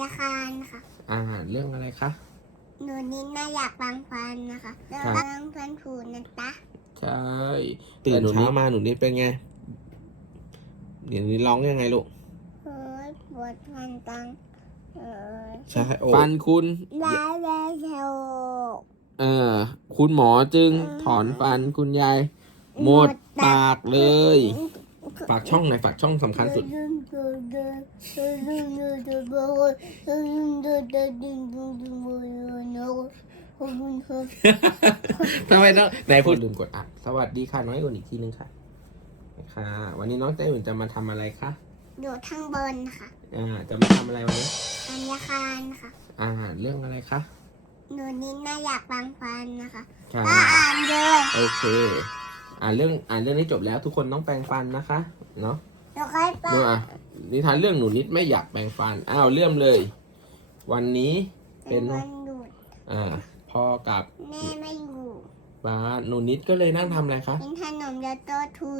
ญคารค่ะ อ่า เรื่องอะไรคะ หนูนิดน่าอยากบางฟันนะคะเรื่องครับบางฟันผูนะจ๊ะใช่ตื่นเช้ามาหนูนิดเป็นไงเดี๋ยวนี้ร้องยังไงลูกโอ้ยปวดฟันตังเออใช่ฟันคุณได้แล้วเทวเออ คุณหมอจึงอืมถอนฟันคุณยาย หมดปากเลยฝากช่องหน่อยฝากช่องสำคัญสุด ทำไมต้องไหนพูดลืมกดอัดสวัสดีค่ะน้องอุ่นอีกทีนึงค่ะ ค่ะ วันนี้น้องใจอุ่นจะมาทำอะไรคะอยู่ข้างบนค่ะ อ่า จะมาทำอะไรวันนี้อัญญคารค่ะ อ่า เรื่องอะไรคะ หนูนิดน่าอยากบางฟันนะคะค่ะป้าอ่านเลยโอเค อ่านเรื่องอ่านเรื่องนี้จบแล้วทุกคนต้องแปรงฟันนะคะ เนาะเดี๋ยวค่อยป้าดูอะ นิทานเรื่องหนูนิดไม่อยากแปรงฟัน อ้าวเริ่มเลย วันนี้เป็เป็นนวันหยุดอ่าพ่อกับแม่ไม่อยู่บ้านหนูนิดก็เลยนั่งทำอะไรคะกินขนมแล้วก็ทู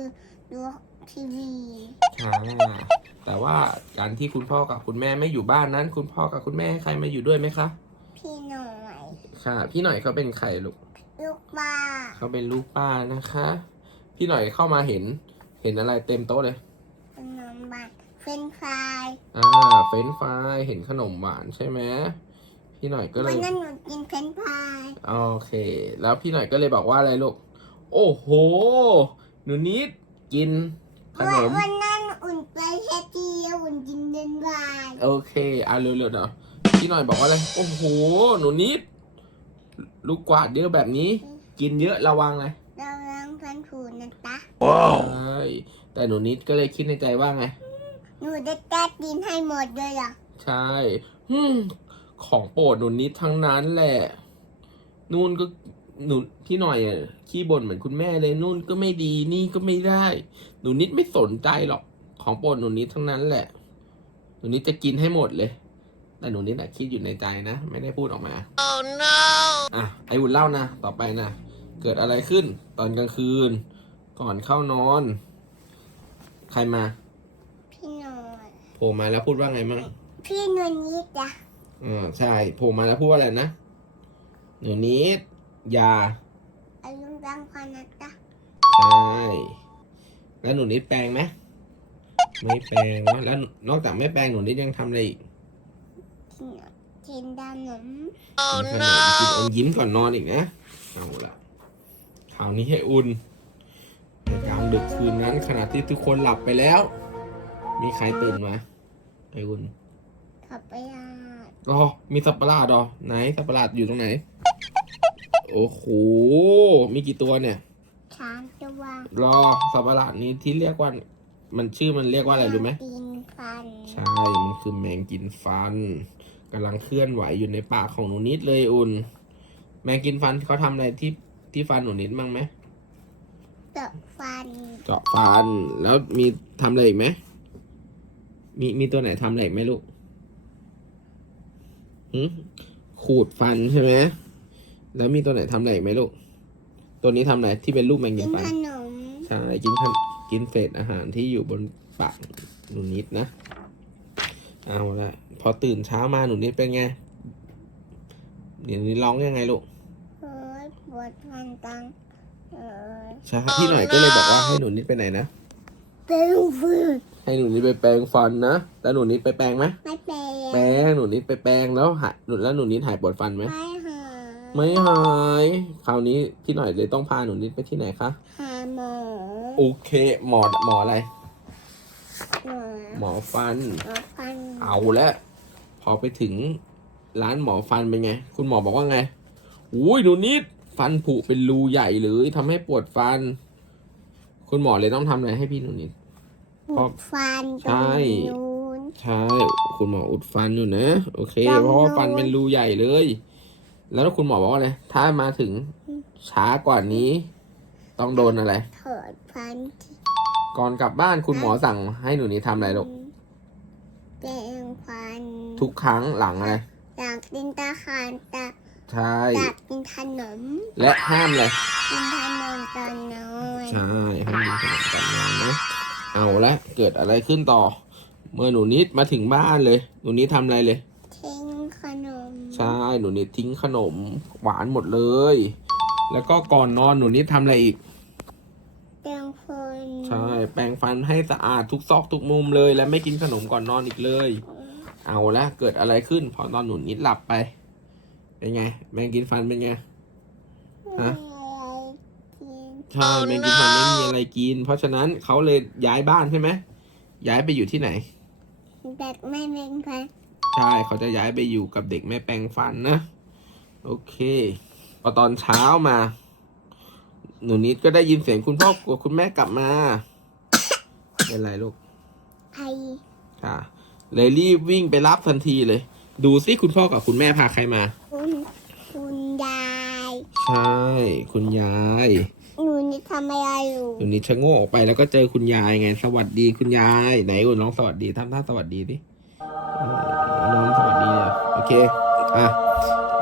ดูทีวีค่ะแต่ว่าการที่คุณพ่อกับคุณแม่ไม่อยู่บ้านนั้น คุณพ่อกับคุณแม่ให้ใครมาอยู่ด้วยไหมคะ พี่หน่อยค่ะ พี่หน่อยเขาเป็นใครลูกลูกป้าเขาเป็นลูกป้านะคะ พี่หน่อยเข้ามาเห็น เห็นอะไรเต็มโต๊ะเลยขนมบัตร เฟรนช์ฟรายอ่าเฟรนช์ฟรายเห็นขนมหวานใช่ไหมพี่หน่อยก็เลวันยนั้นหนูกินเฟรนช์ฟรายโอเค แล้วพี่หน่อยก็เลยบอกว่าอะไรลูกโอ้โหหนูนิดกินขนม วันนั้นอุ่นไปแค่ทีอุ่นกินเฟรนช์ฟรายโอเคอะเร็วๆเนาะพี่หน่อยบอกว่าอะไรโอ้โหหนูนิด ลูกกวาดเยอะแบบนี้ กินเยอะระวังเลยเราล้างฟันผูนะจ๊ะ ใช่แต่หนูนิดก็เลยคิดในใจว่าไง หนูจะแก้กินให้หมดเลยอะใช่ฮึมของโปรดหนูนิดทั้งนั้นแหละ นู่นก็หนูพี่หน่อยอะขี้บ่นเหมือนคุณแม่เลยนู่นก็ไม่ดีนี่ก็ไม่ได้ หนูนิดไม่สนใจหรอก ของโปรดหนูนิดทั้งนั้นแหละ หนูนิดจะกินให้หมดเลย แต่หนูนิดอะคิดอยู่ในใจนะไม่ได้พูดออกมา oh no อะไอวุ่นเล่านะต่อไปนะเกิดอะไรขึ้น ตอนกลางคืน ก่อนเข้านอน ใครมาพี่หน่อยโผล่มาแล้วพูดว่าไงมั่งพี่หนูนิดจ้ะอ่าใช่โผล่มาแล้วพูดว่าอะไรนะหนูนิดอย่าอายุบางคนนะจ๊ะใช่แล้วหนูนิดแปลงไหมไม่แปลงเนอะแล้วนอกจากไม่แปลงหนูนิดยังทำอะไรอีกกินกินดำหนมกินขนมกินอมยิ้มก่อนนอนอีกนะเอาละคราวนี้ให้อุ่นในกลางดึกคืนนั้นขณะที่ทุกคนหลับไปแล้ว มีใครตื่นมา ไอ้อุ่นขับไปอะรอมีสัตว์ประหลาดเหรอไหนสัตว์ประหลาดอยู่ตรงไหน โอ้โห มีกี่ตัวเนี่ยช้างจะวางรอสัตว์ประหลาดนี้ที่เรียกว่า มันชื่อมันเรียกว่าอะไรรู้ไหมปีนฟัน ใช่ มันคือแมงกินฟันกำลังเคลื่อนไหวอยู่ในปากของหนูนิดเลยอุ่น แมงกินฟันเขาทำอะไรที่ที่ฟันหนูนิดบ้างไหมเจาะฟัน เจาะฟัน แล้วมีทำอะไรอีกไหม มีมีตัวไหนทำอะไรอีกไหมลูกหึขูดฟันใช่ไหมแล้วมีตัวไหนทำอะไรอีกไหมลูก ตัวนี้ทำอะไรที่เป็นลูกแมงกิกินนฟันขนมใช่กินขนกินเศษอาหารที่อยู่บนปากหนูนิดนะ เอาละพอตื่นเช้ามาหนูนิดเป็นไงเดี๋ยวนี้ร้องยังไงลูกโอ้ยปวดฟันตังเออใช่พี่หน่อยก็เลยบอกว่าให้หนูนิดไปไหนนะ เป็นฟืน ให้หนูนิดไปแปรงฟันนะ แล้วหนูนิดไปแปรงไหมไม่เป็นแปรงหนูนิดไปแปรงแล้วหายหนูแล้วหนูนิดหายปวดฟันไหมไม่หาไม่หาย คราวนี้พี่หน่อยเลยต้องพาหนูนิดไปที่ไหนคะ หาหมอโอเค หมอหมออะไร หมอหมอฟัน หมอฟันเอาแล้ว พอไปถึงร้านหมอฟันเป็นไง คุณหมอบอกว่าไงอุ้ยหนูนิดฟันผุเป็นรูใหญ่เลยทำให้ปวดฟัน คุณหมอเลยต้องทำอะไรให้พี่หนูนิด ปวดฟันใช่ตรงนู้นใช่คุณหมออุดฟันอยู่นะ โอเคลองเพราะว่าดูฟันเป็นรูใหญ่เลย แล้วคุณหมอบอกว่าอะไรถ้ามาถึงช้ากว่านี้ ต้องโดนอะไรถอดฟันก่อนกลับบ้านคุณหมอสั่งให้หนูนิดทำอะไรลูกแปรงฟัน ทุกครั้งหลังอะไรอยากกินตาขานตาใช่อยากกินขนมและห้ามเลยกินขนมตอนนอนใช่ให้มีขนมกันนอนนะ เอาละเกิดอะไรขึ้นต่อ เมื่อหนูนิดมาถึงบ้านเลย หนูนิดทำอะไรเลยขนม ใช่หนูนิดทิ้งขนมหวานหมดเลย แล้วก็ก่อนนอนหนูนิดทำอะไรอีกเตียงคนใช่ แปรงฟันให้สะอาดทุกซอกทุกมุมเลย และไม่กินขนมก่อนนอนอีกเลย เอาละเกิดอะไรขึ้น พอตอนหนูนิดหลับไป เป็นไง แมงกินฟันเป็นไง ฮะ ใช่แมงกินฟันไม่มีอะไรกิน เพราะฉะนั้นเขาเลยย้ายบ้านใช่ไหมย้ายไปอยู่ที่ไหน เด็กไม่เป็นพันใช่เขาจะย้ายไปอยู่กับเด็กไม่แปรงฟันนะโอเคพอตอนเช้ามา หนูนิดก็ได้ยินเสียงคุณพ่อกับคุณแม่กลับมาเป็นไรลูกไอค่ะ เลยรีบวิ่งไปรับทันทีเลย ดูซิคุณพ่อกับคุณแม่พาใครมา คุณ คุณยาย ใช่ คุณยายห นูนี่ทำอะไรอยู่หนูนิดชะโงกออกไปแล้วก็เจอคุณยายไง สวัสดีคุณยายไหนอุ่นน้องสวัสดีทำท่าสวัสดีดิเออน้องสวัสดีอะโอเคอะ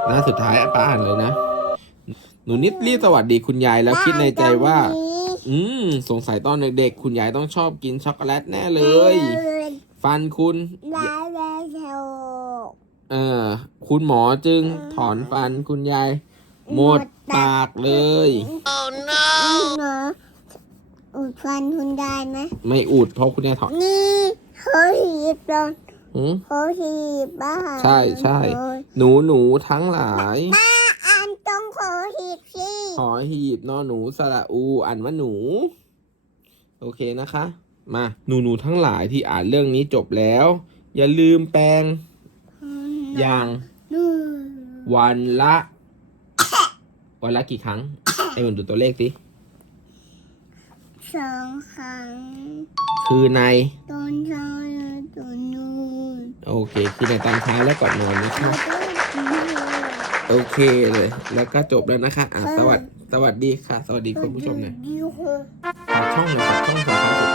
หน้าสุดท้ายอะป้าอ่านเลยนะหนูนิดรีบสวัสดีคุณยายแล้วคิดในใจว่า อืมสงสัยตอนเด็กๆคุณยายต้องชอบกินช็อกโกแลตแน่เลย ฟันคุณลาลาโชเออคุณหมอจึงถอนฟันคุณยาย หมดปากเลยหนูอุดฟันคุณได้ไหมไม่อุดเพราะคุณยายถอนนี่เขาหีบตอนหืมเขาหีบบ้าใช่ใช่หนูหนูทั้งหลายป้าอ่านตรงเขาหีบสิหอหีบนอหนูสระอูอ่านว่าหนู โอเคนะคะ มาหนูหนูทั้งหลายที่อ่านเรื่องนี้จบแล้ว อย่าลืมแปลงอย่างหนูวันละ วันละกี่ครั้ง ไอ้มันดูตัวเลขสิสองครั้ง คือในตอนเช้าและตอนนู้นโอเค คือในตอนเช้าและก่อนนอนนะคะโอเคเลย แล้วก็จบแล้วนะคะอะสวัสดีสวัสดีค่ะ สวัสดีคุณผู้ชมหน่อยดีค่ะฝากช่องหน่อยฝากช่องฝากช่อง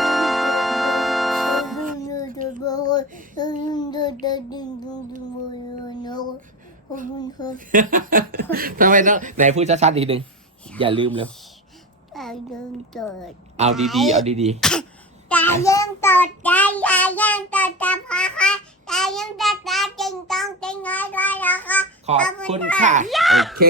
ทำไมต้องไหนพูดชัดๆอีกหนึ่งอย่าลืมเร็วเอาดีๆเอาดีตายังตดตาตายังตดตาพาค่ะตายังตดตาจริงต้องจริงน้อยด้วยนะคะๆขอบคุณค่ะโอเค